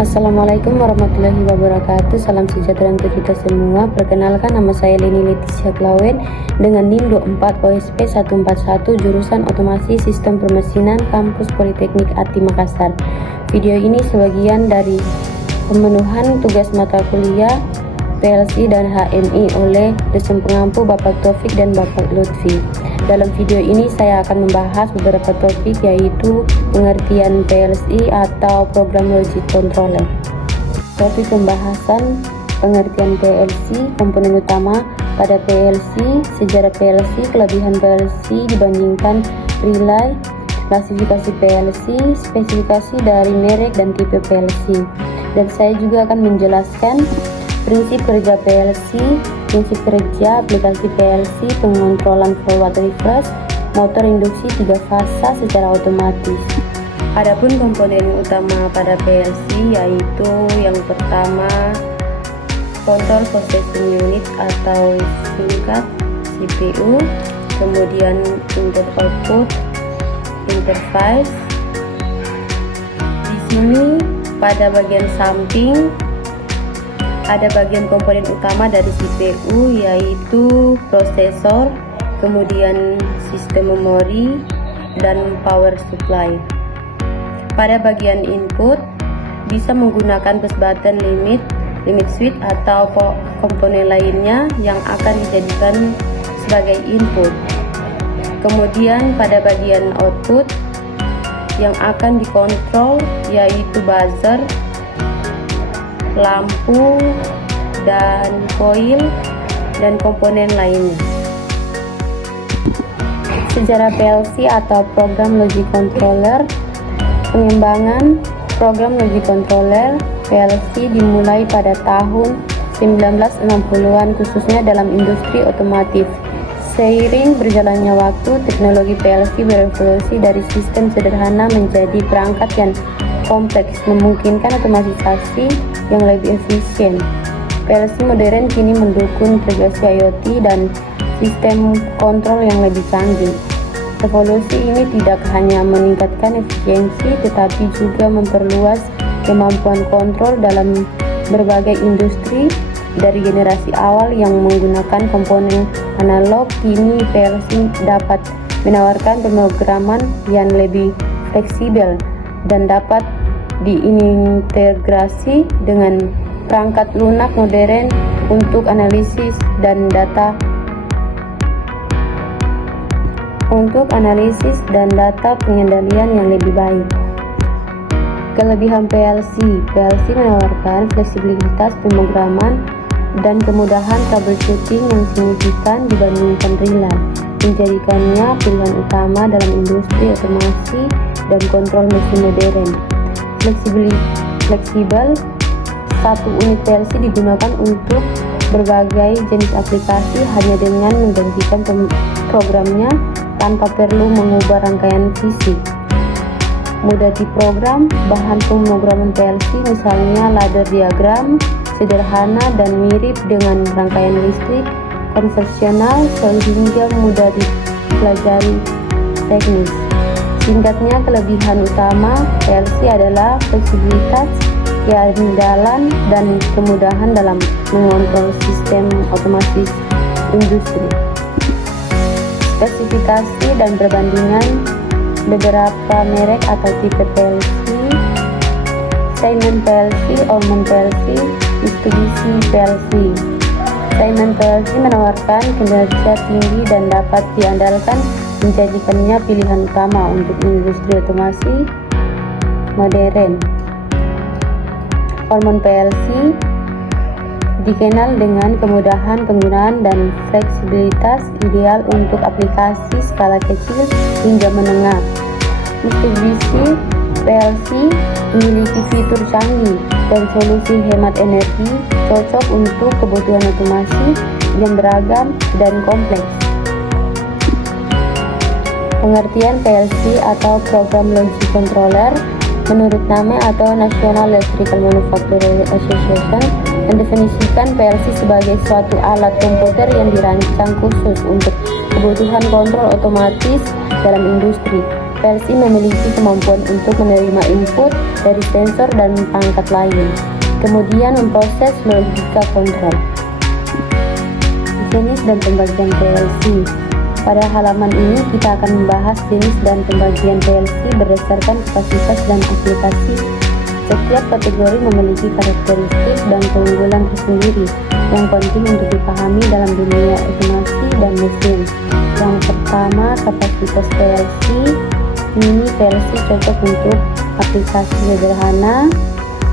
Assalamualaikum warahmatullahi wabarakatuh. Salam sejahtera untuk kita semua. Perkenalkan, nama saya Leni Leticia Klawen dengan NIM 24 OSP 141 jurusan Otomasi Sistem Permesinan Kampus Politeknik Ati Makassar. Video ini sebagian dari pemenuhan tugas mata kuliah PLC dan HMI oleh dosen pengampu Bapak Taufik dan Bapak Lutfi. Dalam video ini saya akan membahas beberapa topik, yaitu pengertian PLC atau Program Logic Controller. Topik pembahasan pengertian PLC, komponen utama pada PLC, sejarah PLC, kelebihan PLC dibandingkan relay, klasifikasi PLC, spesifikasi dari merek dan tipe PLC. Dan saya juga akan menjelaskan prinsip kerja PLC, prinsip kerja aplikasi PLC, pengontrolan forward reverse, motor induksi 3 fasa secara otomatis. Adapun komponen utama pada PLC yaitu yang pertama Control Processing Unit atau singkat CPU, kemudian input output interface. Di sini pada bagian samping ada bagian komponen utama dari CPU, yaitu prosesor, kemudian sistem memori, dan power supply. Pada bagian input bisa menggunakan push button limit switch atau komponen lainnya yang akan dijadikan sebagai input. Kemudian pada bagian output yang akan dikontrol yaitu buzzer, lampu, dan coil, dan komponen lainnya. Sejarah PLC atau Program Logic Controller. Pengembangan Program Logic Controller PLC dimulai pada tahun 1960-an, khususnya dalam industri otomotif. Seiring berjalannya waktu, teknologi PLC berevolusi dari sistem sederhana menjadi perangkat yang kompleks, memungkinkan otomatisasi yang lebih efisien. PLC modern kini mendukung integrasi IoT dan sistem kontrol yang lebih canggih. Revolusi ini tidak hanya meningkatkan efisiensi, tetapi juga memperluas kemampuan kontrol dalam berbagai industri. Dari generasi awal yang menggunakan komponen analog, kini PLC dapat menawarkan pemrograman yang lebih fleksibel dan dapat diintegrasi dengan perangkat lunak modern untuk analisis dan data pengendalian yang lebih baik. Kelebihan PLC menawarkan fleksibilitas pemrograman dan kemudahan troubleshooting yang signifikan dibandingkan relay, menjadikannya pilihan utama dalam industri otomasi dan kontrol mesin modern. Fleksibel, satu unit PLC digunakan untuk berbagai jenis aplikasi hanya dengan menggantikan programnya tanpa perlu mengubah rangkaian fisik. Mudah diprogram, bahan pemrograman PLC misalnya ladder diagram, sederhana dan mirip dengan rangkaian listrik konvensional sehingga mudah dipelajari teknis. Singkatnya, kelebihan utama PLC adalah fleksibilitas, keandalan, dan kemudahan dalam mengontrol sistem otomatis industri. Spesifikasi dan perbandingan beberapa merek atau tipe PLC: Simon PLC, Allman PLC, Mitsubishi PLC. Simon PLC menawarkan kinerja tinggi dan dapat diandalkan, menjadikannya pilihan utama untuk industri otomasi modern. Allman PLC dikenal dengan kemudahan penggunaan dan fleksibilitas, ideal untuk aplikasi skala kecil hingga menengah. Mitsubishi PLC memiliki fitur canggih dan solusi hemat energi, cocok untuk kebutuhan otomasi yang beragam dan kompleks. Pengertian PLC atau Program Logic Controller menurut nama atau National Electrical Manufacturing Association mendefinisikan PLC sebagai suatu alat komputer yang dirancang khusus untuk kebutuhan kontrol otomatis dalam industri. PLC memiliki kemampuan untuk menerima input dari sensor dan perangkat lain, kemudian memproses logika kontrol. Jenis dan pembagian PLC. Pada halaman ini kita akan membahas jenis dan pembagian PLC berdasarkan kapasitas dan aplikasi. Setiap kategori memiliki karakteristik dan keunggulan tersendiri yang penting untuk dipahami dalam dunia otomasi dan mesin. Yang pertama, kapasitas PLC. Mini PLC cocok untuk aplikasi sederhana.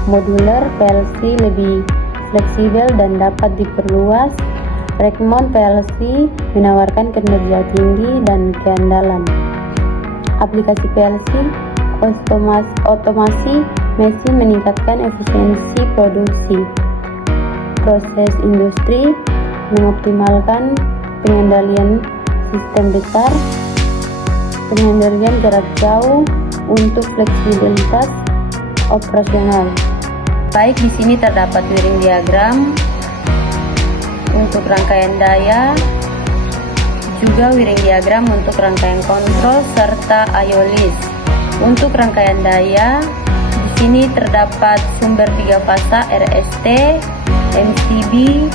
Modular PLC lebih fleksibel dan dapat diperluas. Rackmount PLC menawarkan kinerja tinggi dan keandalan. Aplikasi PLC otomasi mesin meningkatkan efisiensi produksi. Proses industri mengoptimalkan pengendalian sistem besar, pengendalian jarak jauh untuk fleksibilitas operasional. Baik, di sini terdapat wiring diagram untuk rangkaian daya, juga wiring diagram untuk rangkaian kontrol serta I/O list. Untuk rangkaian daya, di sini terdapat sumber 3 fasa RST, MCB,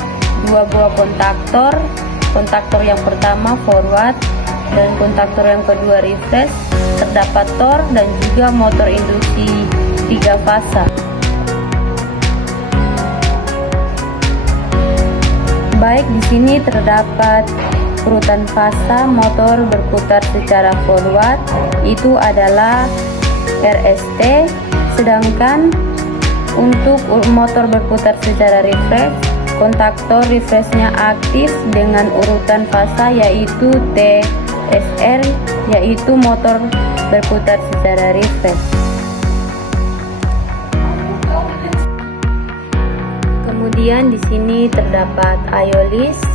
2 buah kontaktor. Kontaktor yang pertama forward dan kontaktor yang kedua reverse. Terdapat tor dan juga motor induksi 3 fasa. Baik, di sini terdapat urutan fasa motor berputar secara forward, itu adalah RST, sedangkan untuk motor berputar secara reverse, kontaktor reverse-nya aktif dengan urutan fasa yaitu TSR, yaitu motor berputar secara reverse. Kemudian di sini terdapat I/O list.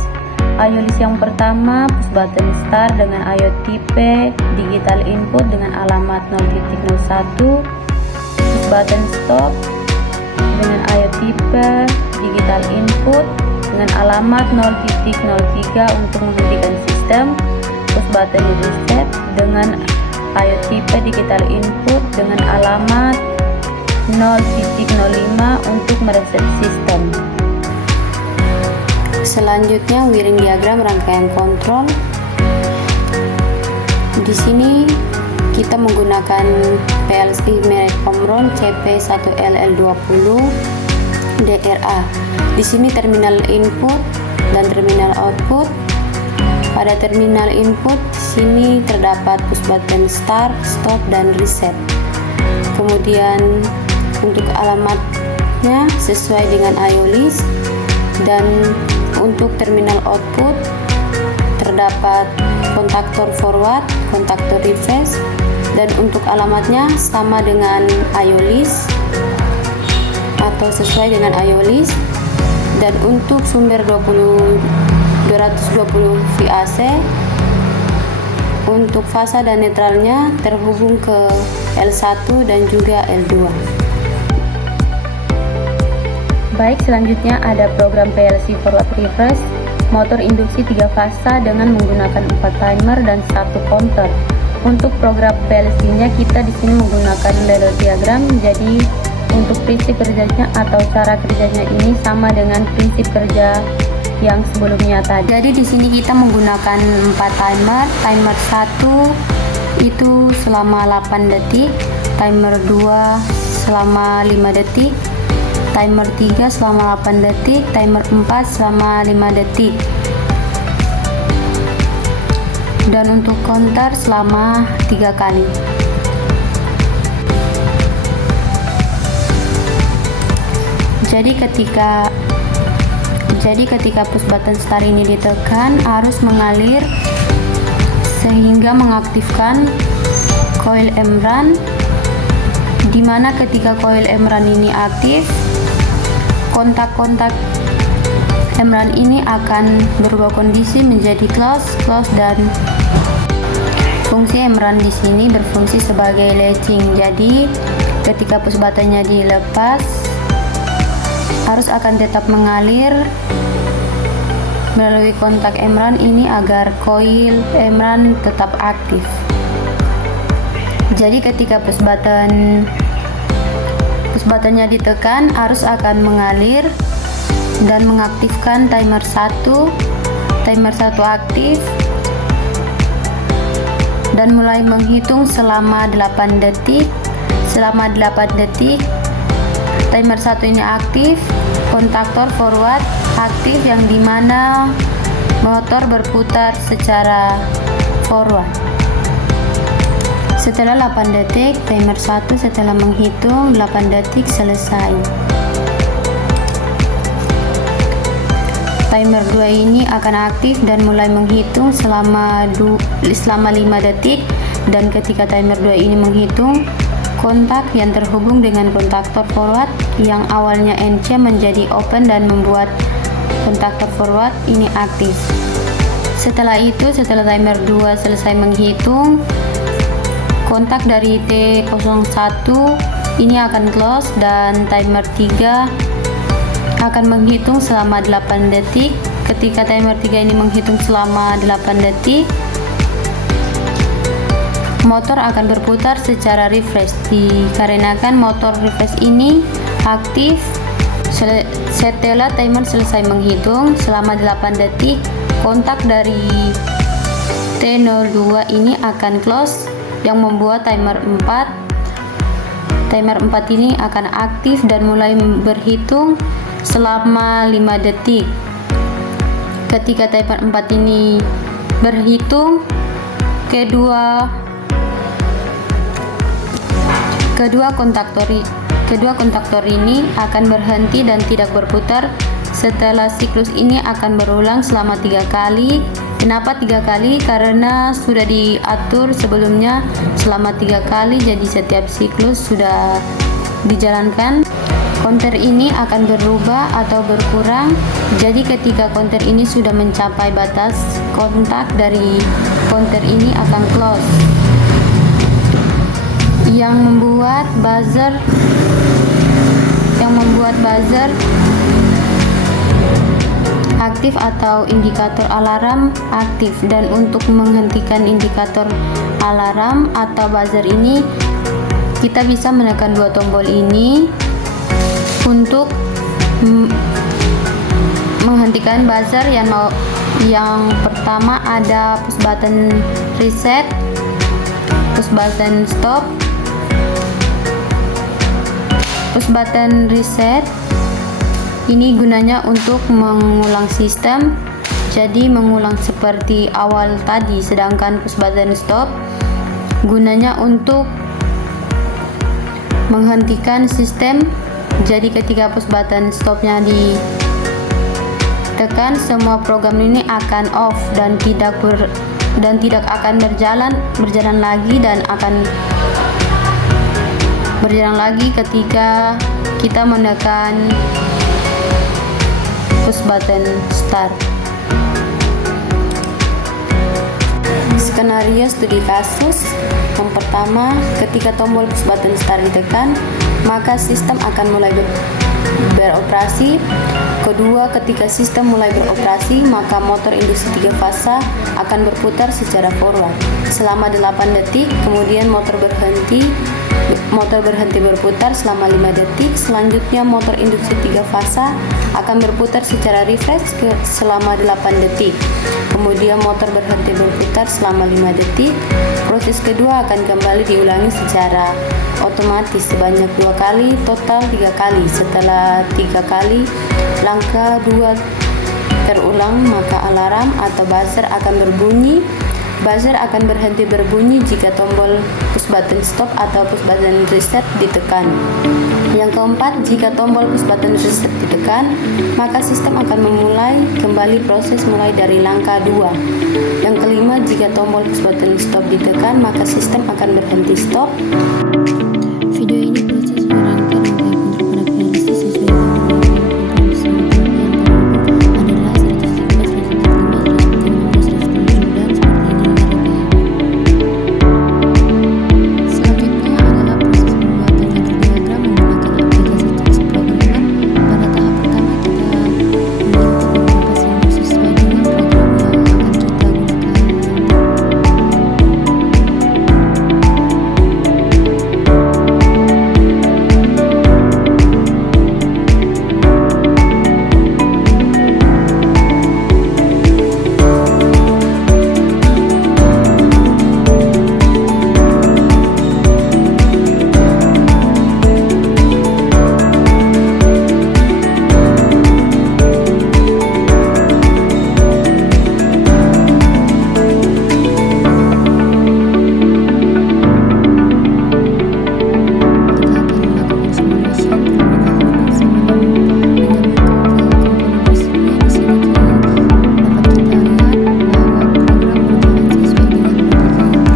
I/O list yang pertama push button start dengan I/O tipe digital input dengan alamat 0.01, push button stop dengan I/O tipe digital input dengan alamat 0.03 untuk menghentikan sistem, push button reset dengan I/O tipe digital input dengan alamat 0.05 untuk mereset sistem. Selanjutnya wiring diagram rangkaian kontrol. Di sini kita menggunakan PLC merek Omron CP1LL20 DRA. Di sini terminal input dan terminal output. Pada terminal input di sini terdapat push button start, stop dan reset. Kemudian untuk alamatnya sesuai dengan I/O list, dan untuk terminal output terdapat kontaktor forward, kontaktor reverse, dan untuk alamatnya sama dengan I/O list atau sesuai dengan I/O list. Dan untuk sumber 220 VAC untuk fasa dan netralnya terhubung ke L1 dan juga L2. Baik, selanjutnya ada program PLC forward reverse, motor induksi 3 fasa dengan menggunakan 4 timer dan 1 counter. Untuk program PLC-nya kita di sini menggunakan ladder diagram. Jadi untuk prinsip kerjanya atau cara kerjanya ini sama dengan prinsip kerja yang sebelumnya tadi. Jadi di sini kita menggunakan 4 timer. Timer 1 itu selama 8 detik, timer 2 selama 5 detik, timer 3 selama 8 detik, timer 4 selama 5 detik, dan untuk counter selama 3 kali. Jadi ketika push button start ini ditekan, arus mengalir sehingga mengaktifkan coil M-run, di mana ketika coil M-run ini aktif, kontak-kontak M-run ini akan berubah kondisi menjadi close, dan fungsi M-run di sini berfungsi sebagai latching. Jadi ketika push buttonnya dilepas, arus akan tetap mengalir melalui kontak M-run ini agar coil M-run tetap aktif. Jadi ketika push buttonnya ditekan, arus akan mengalir dan mengaktifkan timer 1. Timer 1 aktif dan mulai menghitung selama 8 detik. Selama 8 detik timer 1 ini aktif, kontaktor forward aktif, yang dimana motor berputar secara forward. Setelah 8 detik, timer 1 setelah menghitung 8 detik selesai. Timer 2 ini akan aktif dan mulai menghitung selama 5 detik, dan ketika timer 2 ini menghitung, kontak yang terhubung dengan kontaktor forward yang awalnya NC menjadi open dan membuat kontaktor forward ini aktif. Setelah itu, setelah timer 2 selesai menghitung, kontak dari T01 ini akan close dan timer 3 akan menghitung selama 8 detik. Ketika timer 3 ini menghitung selama 8 detik, motor akan berputar secara refresh, dikarenakan motor refresh ini aktif setelah timer selesai menghitung ini 8 detik. Kontak dari T02 ini akan close, yang membuat timer 4 ini akan aktif dan mulai berhitung selama 5 detik. Ketika timer 4 ini berhitung, kedua kontaktor ini akan berhenti dan tidak berputar. Setelah siklus ini akan berulang selama 3 kali. Kenapa 3 kali? Karena sudah diatur sebelumnya selama 3 kali, jadi setiap siklus sudah dijalankan. Konter ini akan berubah atau berkurang, jadi ketika konter ini sudah mencapai batas, kontak dari konter ini akan close, yang membuat buzzer aktif atau indikator alarm aktif. Dan untuk menghentikan indikator alarm atau buzzer ini, kita bisa menekan 2 tombol ini untuk menghentikan buzzer. Yang pertama ada push button reset, push button stop. Push button reset ini gunanya untuk mengulang sistem, jadi mengulang seperti awal tadi. Sedangkan push button stop gunanya untuk menghentikan sistem. Jadi ketika push button stopnya ditekan, semua program ini akan off dan tidak akan berjalan lagi, dan akan berjalan lagi ketika kita menekan push button start. Skenario studi kasus. Yang pertama, ketika tombol push button start ditekan, maka sistem akan mulai beroperasi. Kedua, ketika sistem mulai beroperasi, maka motor induksi 3 fasa akan berputar secara forward selama 8 detik. Kemudian motor berhenti berputar selama 5 detik. Selanjutnya motor induksi 3 fasa akan berputar secara refresh selama 8 detik. Kemudian motor berhenti berputar selama 5 detik. Proses kedua akan kembali diulangi secara otomatis sebanyak 2 kali, total 3 kali. Setelah 3 kali langkah 2 terulang, maka alarm atau buzzer akan berbunyi. Buzzer akan berhenti berbunyi jika tombol push button stop atau push button reset ditekan. Yang keempat, jika tombol push button reset ditekan, maka sistem akan memulai kembali proses mulai dari langkah 2. Yang kelima, jika tombol push button stop ditekan, maka sistem akan berhenti stop. Video ini proses merangkai rangkaian kontrol pada PLC sesuai dengan adalah 117, 115, 116, 117, dan seperti ini. Selanjutnya adalah proses pembuatan ladder diagram menggunakan aplikasi Test Programmer. Pada tahap pertama kita menginput beberapa simbol sesuai dengan program yang akan kita gunakan. pengujian terlebih dahulu sebelum menjalankan ke komponen resminya. Di sini dapat kita lihat bahwa program berjalan sesuai dengan logika yang telah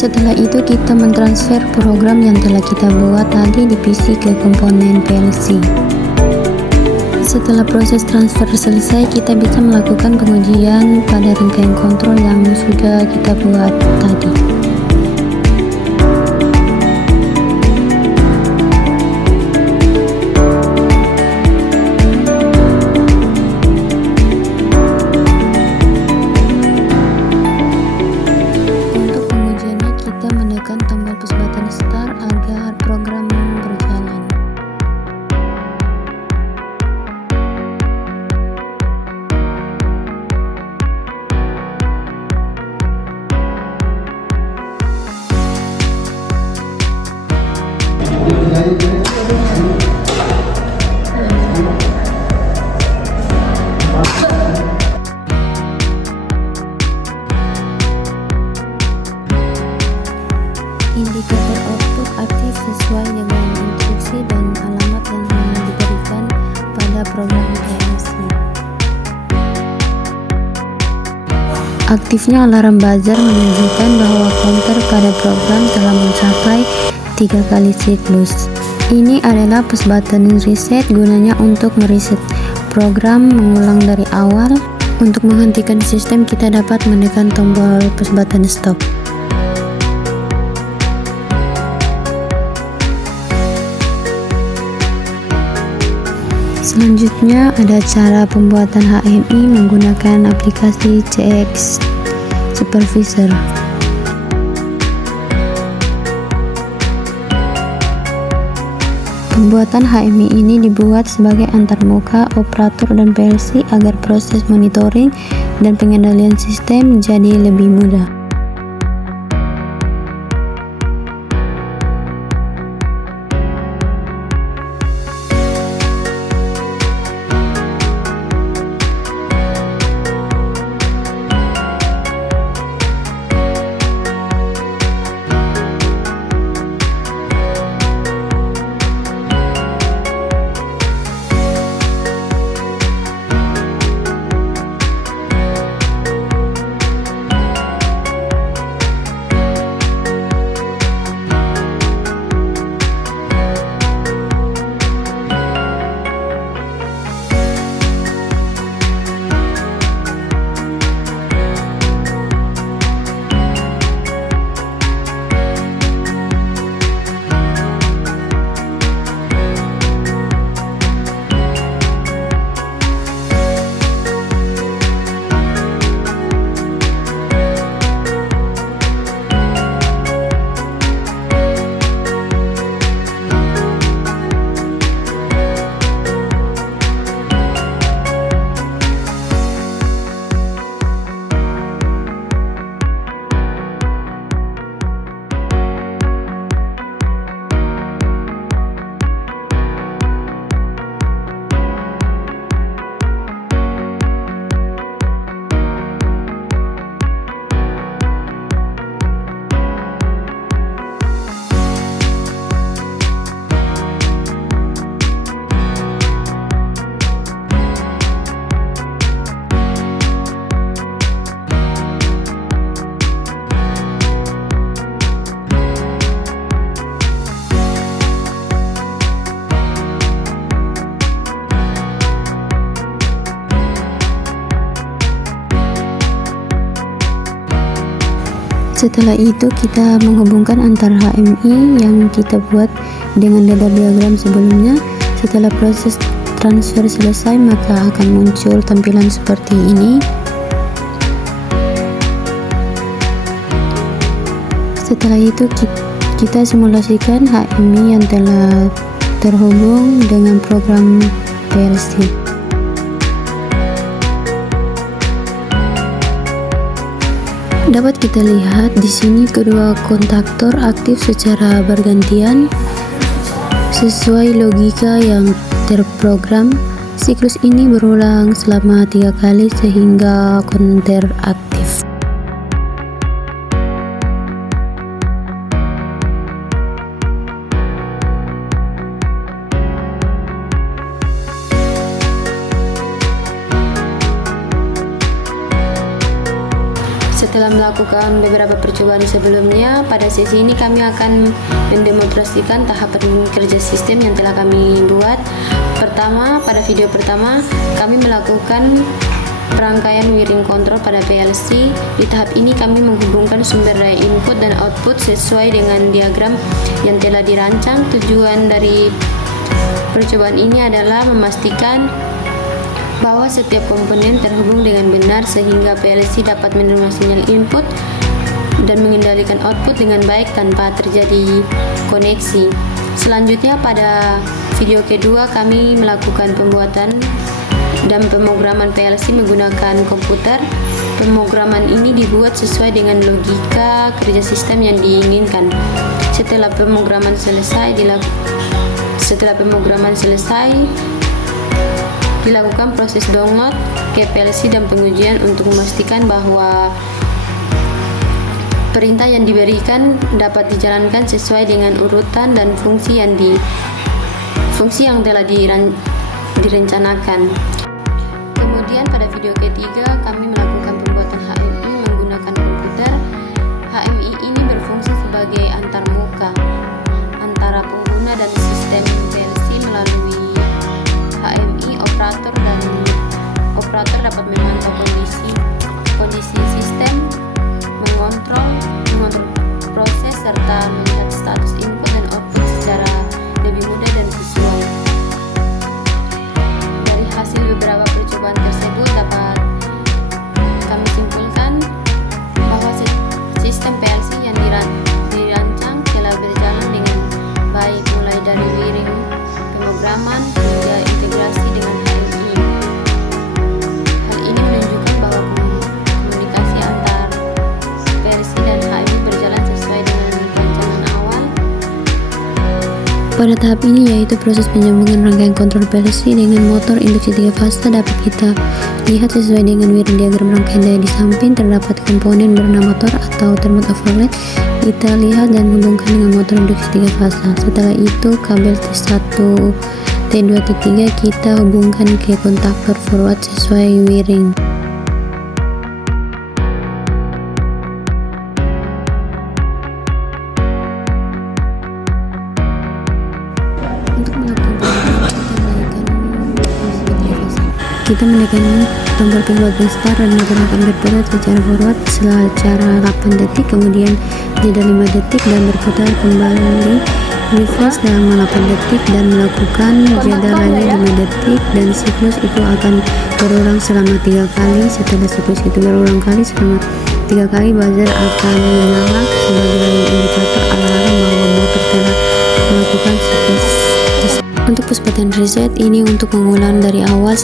Setelah itu kita mentransfer program yang telah kita buat tadi di PC ke komponen PLC. Setelah proses transfer selesai, kita bisa melakukan pengujian pada rangkaian kontrol yang sudah kita buat tadi. Tombol push button start agar program berjalan. Indikator output aktif sesuai dengan instruksi dan alamat yang diberikan pada program PLC. Aktifnya alarm buzzer menunjukkan bahwa counter pada program telah mencapai 3 kali siklus. Ini adalah push button reset, gunanya untuk mereset program mengulang dari awal. Untuk menghentikan sistem, kita dapat menekan tombol push button stop. Selanjutnya ada cara pembuatan HMI menggunakan aplikasi CX Supervisor. Pembuatan HMI ini dibuat sebagai antarmuka operator dan PLC agar proses monitoring dan pengendalian sistem menjadi lebih mudah. Setelah itu kita menghubungkan antara HMI yang kita buat dengan ladder diagram sebelumnya. Setelah proses transfer selesai, maka akan muncul tampilan seperti ini. Setelah itu kita simulasikan HMI yang telah terhubung dengan program PLC. Dapat kita lihat di sini kedua kontaktor aktif secara bergantian sesuai logika yang terprogram. Siklus ini berulang selama 3 kali sehingga konter aktif. Setelah melakukan beberapa percobaan sebelumnya, pada sesi ini kami akan mendemonstrasikan tahapan kerja sistem yang telah kami buat. Pertama, pada video pertama, kami melakukan perangkaian wiring control pada PLC. Di tahap ini kami menghubungkan sumber daya input dan output sesuai dengan diagram yang telah dirancang. Tujuan dari percobaan ini adalah memastikan bahwa setiap komponen terhubung dengan benar sehingga PLC dapat menerima sinyal input dan mengendalikan output dengan baik tanpa terjadi koneksi. Selanjutnya pada video kedua kami melakukan pembuatan dan pemrograman PLC menggunakan komputer. Pemrograman ini dibuat sesuai dengan logika kerja sistem yang diinginkan. Setelah pemrograman selesai, dilakukan proses download ke PLC dan pengujian untuk memastikan bahwa perintah yang diberikan dapat dijalankan sesuai dengan urutan dan fungsi yang telah direncanakan. Kemudian pada video ketiga kami melakukan pembuatan HMI menggunakan komputer. HMI ini berfungsi sebagai antarmuka antara pengguna dan sistem PLC. Melalui HMI, operator dapat memantau kondisi sistem, mengontrol proses serta melihat status input dan output secara lebih mudah dan visual. Dari hasil beberapa percobaan tersebut dapat kami simpulkan bahwa sistem PLC yang dirancang telah berjalan dengan baik, mulai dari wiring pemrograman hingga integrasi dengan HMI. Hal ini menunjukkan bahwa komunikasi antar PLC dan HMI berjalan sesuai dengan rancangan awal. Pada tahap ini, yaitu proses penyambungan rangkaian kontrol PLC dengan motor induksi 3 fase, dapat kita lihat sesuai dengan wiring diagram rangkaian daya di samping terdapat komponen bernama motor atau thermal overload. Kita lihat dan hubungkan dengan motor induksi 3 fase. Setelah itu kabel T1 T2 T3 kita hubungkan ke kontaktor forward sesuai wiring. Untuk melakukan kita menekan tombol pembuatan start dan motor akan berputar secara forward secara 8 detik, kemudian jeda 5 detik dan berputar kembali reverse selama 8 detik dan melakukan jeda lagi 5 detik, dan siklus itu akan berulang selama 3 kali. Setelah siklus itu berulang selama 3 kali, buzzer akan menyala sebagai indikator alarm bahwa motor telah melakukan siklus. Untuk push button reset ini untuk mengulang dari awal,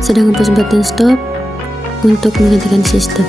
sedangkan push button stop untuk menghentikan sistem.